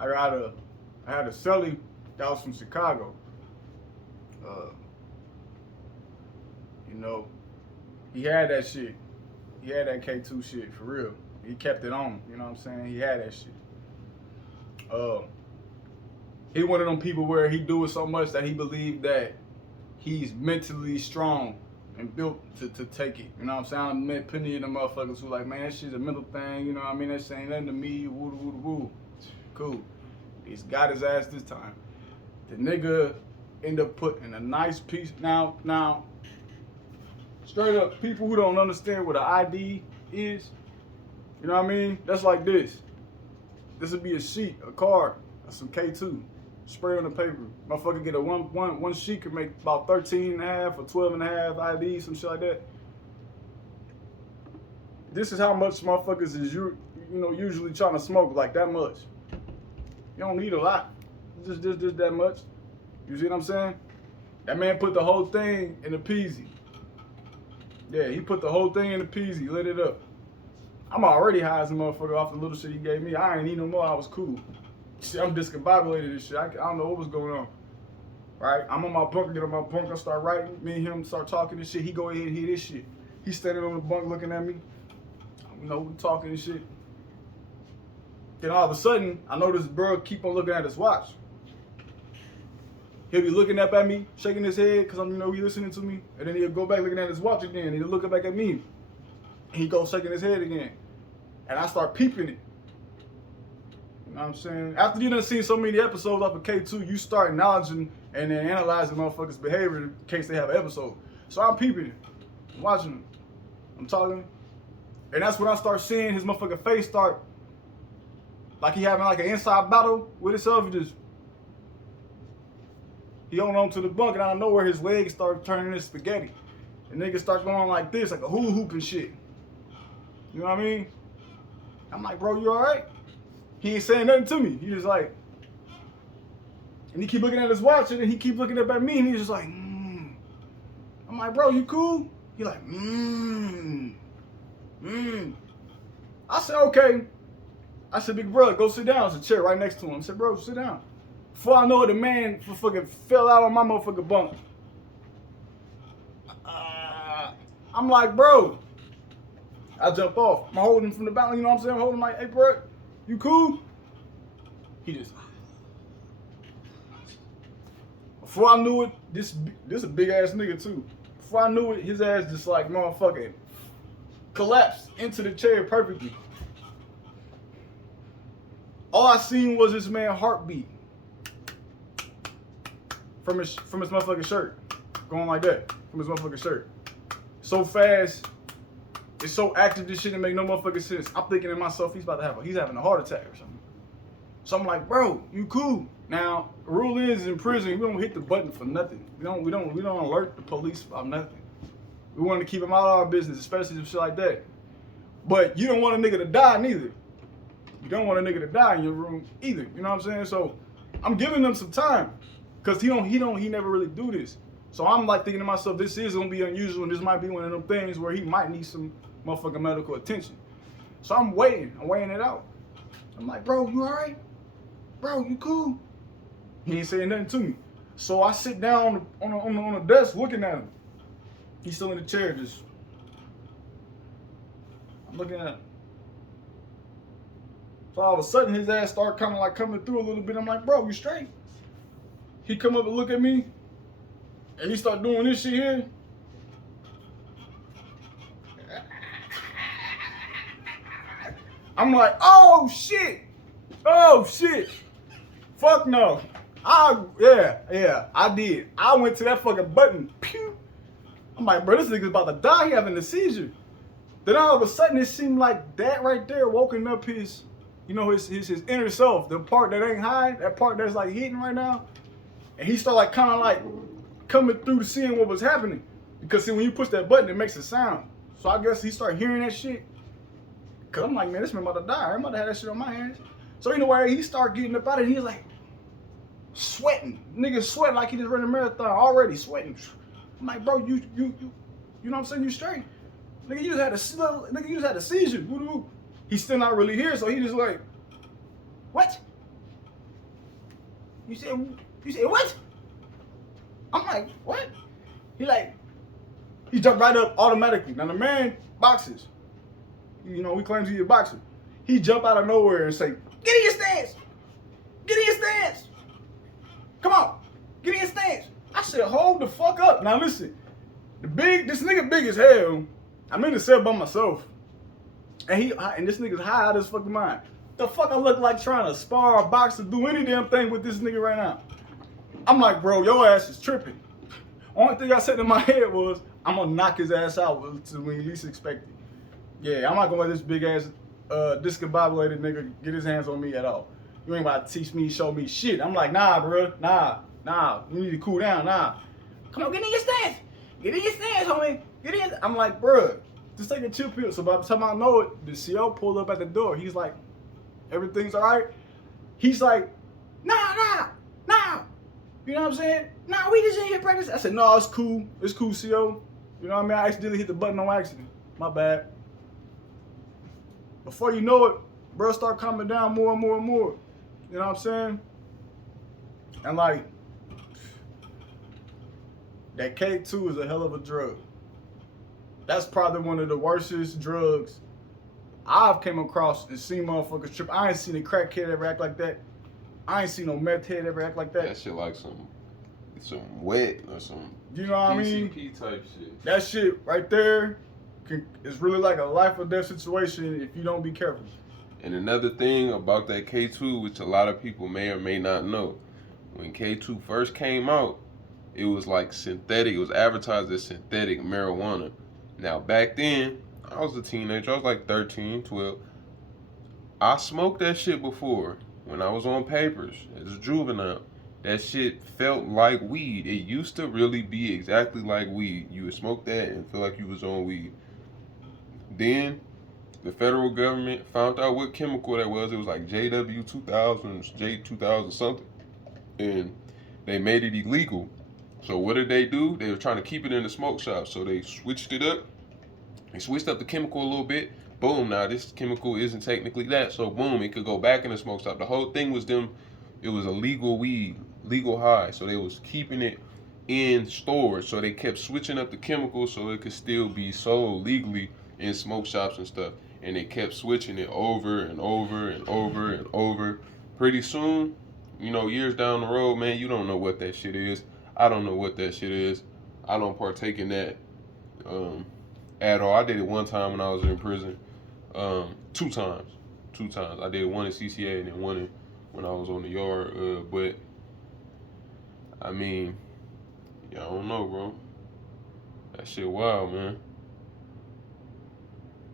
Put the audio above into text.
I had a celly that was from Chicago. Uh, you know, he had that shit. He had that K2 shit for real. He kept it on. You know what I'm saying? He had that shit. He one of them people where he do it so much that he believed that he's mentally strong and built to take it. You know what I'm saying? I met plenty of them motherfuckers who like, man, that shit's a mental thing. You know what I mean? That shit ain't nothing to me. Woo woo woo. Cool. He's got his ass this time. The nigga end up putting a nice piece. Now, straight up, people who don't understand what an ID is, you know what I mean? That's like this. This would be a sheet, a card, some K2. Spray on the paper. Motherfucker get a one sheet could make about 13 and a half or 12 and a half IDs, some shit like that. This is how much motherfuckers is usually trying to smoke, like that much. You don't need a lot. Just that much. You see what I'm saying? That man put the whole thing in a peasy. Yeah, he put the whole thing in a peasy, lit it up. I'm already high as a motherfucker off the little shit he gave me. I ain't need no more, I was cool. Shit, I'm discombobulated and shit. I don't know what was going on. Right? I'm on my bunk, get on my bunk, I start writing. Me and him start talking and shit. He go ahead and hear this shit. He standing on the bunk looking at me. You know, we talking and shit. Then all of a sudden, I notice bro keep on looking at his watch. He'll be looking up at me, shaking his head, because he listening to me. And then he'll go back looking at his watch again. He'll look back at me. And he goes shaking his head again. And I start peeping it. You know what I'm saying? After you done seen so many episodes off of K2, you start acknowledging and then analyzing motherfuckers' behavior in case they have an episode. So I'm peeping it. I'm watching him. I'm talking. And that's when I start seeing his motherfucking face start, like he having like an inside battle with himself. He holding on to the bunk, and out of nowhere his legs start turning into spaghetti. And niggas start going like this, like a hula hoop and shit. You know what I mean? I'm like, bro, you alright? He ain't saying nothing to me. He just like, and he keep looking at his watch, and then he keep looking up at me, and he's just like, I'm like, bro, you cool? He like, I said, okay. I said, big brother, go sit down. There's a chair right next to him. I said, bro, sit down. Before I know it, the man fucking fell out on my motherfucking bunk. I'm like, bro. I jump off. I'm holding him from the balcony, you know what I'm saying? I'm holding him like, hey, bro, you cool? He just. Before I knew it, this a big ass nigga too. Before I knew it, his ass just like motherfucking collapsed into the chair perfectly. All I seen was this man heartbeat from his motherfucking shirt, going like that from his motherfucking shirt. So fast, it's so active. This shit didn't make no motherfucking sense. I'm thinking to myself, he's having a heart attack or something. So I'm like, bro, you cool? Now, the rule is in prison, we don't hit the button for nothing. We don't alert the police about nothing. We want to keep them out of our business, especially some shit like that. But you don't want a nigga to die neither. You don't want a nigga to die in your room either. You know what I'm saying? So I'm giving them some time, cause he never really do this. So I'm like thinking to myself, this is gonna be unusual, and this might be one of them things where he might need some motherfucking medical attention. So I'm weighing it out. I'm like, bro, you all right? Bro, you cool? He ain't saying nothing to me. So I sit down on the desk looking at him. He's still in the chair, just. I'm looking at him. So all of a sudden his ass start coming through a little bit. I'm like, bro, you straight? He come up and look at me, and he start doing this shit here. I'm like, oh shit, fuck no. Yeah, I did. I went to that fucking button. Pew. I'm like, bro, this nigga's about to die. He having a seizure. Then all of a sudden it seemed like that right there woken up his inner self, the part that ain't high, that part that's like hitting right now. And he started like kind of like coming through to seeing what was happening. Because see, when you push that button, it makes a sound. So I guess he started hearing that shit. Cause I'm like, man, this man about to die. I'm about to have that shit on my hands. So anyway, he started getting up out of it. He's like sweating. Nigga sweating like he just ran a marathon already, sweating. I'm like, bro, you know what I'm saying? You straight. Nigga, you just had a seizure. He's still not really here, so he just like, what? You said what? I'm like, what? He jumped right up automatically. Now the man boxes. You know, he claims he's a boxer. He jump out of nowhere and say, get in your stance. Get in your stance. Come on. Get in your stance. I said, hold the fuck up. Now listen, this nigga big as hell. I'm in the cell by myself. And this nigga's high out of his fucking mind. The fuck I look like trying to spar a boxer, do any damn thing with this nigga right now? I'm like, bro, your ass is tripping. Only thing I said in my head was, I'm gonna knock his ass out when you least expect it. Yeah, I'm not gonna let this big ass discombobulated nigga get his hands on me at all. You ain't about to teach me, show me shit. I'm like, nah, bro, nah, you need to cool down, nah. Come on, get in your stance. Get in your stance, homie. Get in. I'm like, bro, just take a chill pill. So by the time I know it, the CO pulled up at the door. He's like, everything's all right? He's like, nah. You know what I'm saying? Nah, we just in here practice. I said, no, it's cool. It's cool, CO. You know what I mean? I accidentally hit the button on accident. My bad. Before you know it, bro, start calming down more and more and more. You know what I'm saying? And like, that K2 is a hell of a drug. That's probably one of the worstest drugs I've came across and seen motherfuckers trip. I ain't seen a crackhead ever act like that. I ain't seen no meth head ever act like that. That shit like some wet or some you know what I mean? PCP type shit. That shit right there is really like a life or death situation if you don't be careful. And another thing about that K2, which a lot of people may or may not know, when K2 first came out, it was like synthetic. It was advertised as synthetic marijuana. Now back then, I was a teenager. I was like 13, 12. I smoked that shit before when I was on papers as a juvenile. That shit felt like weed. It used to really be exactly like weed. You would smoke that and feel like you was on weed. Then the federal government found out what chemical that was. It was like JW2000, J2000 something. And they made it illegal. So what did they do? They were trying to keep it in the smoke shop. So they switched it up. They switched up the chemical a little bit. Boom, now this chemical isn't technically that. So boom, it could go back in the smoke shop. The whole thing was it was a legal weed, legal high. So they was keeping it in storage. So they kept switching up the chemicals so it could still be sold legally in smoke shops and stuff. And they kept switching it over and over and over and over. Pretty soon, you know, years down the road, man, you don't know what that shit is. I don't know what that shit is. I don't partake in that at all. I did it one time when I was in prison. Two times. I did one in CCA and then one when I was on the yard. But I mean, yeah, I don't know, bro. That shit wild, man.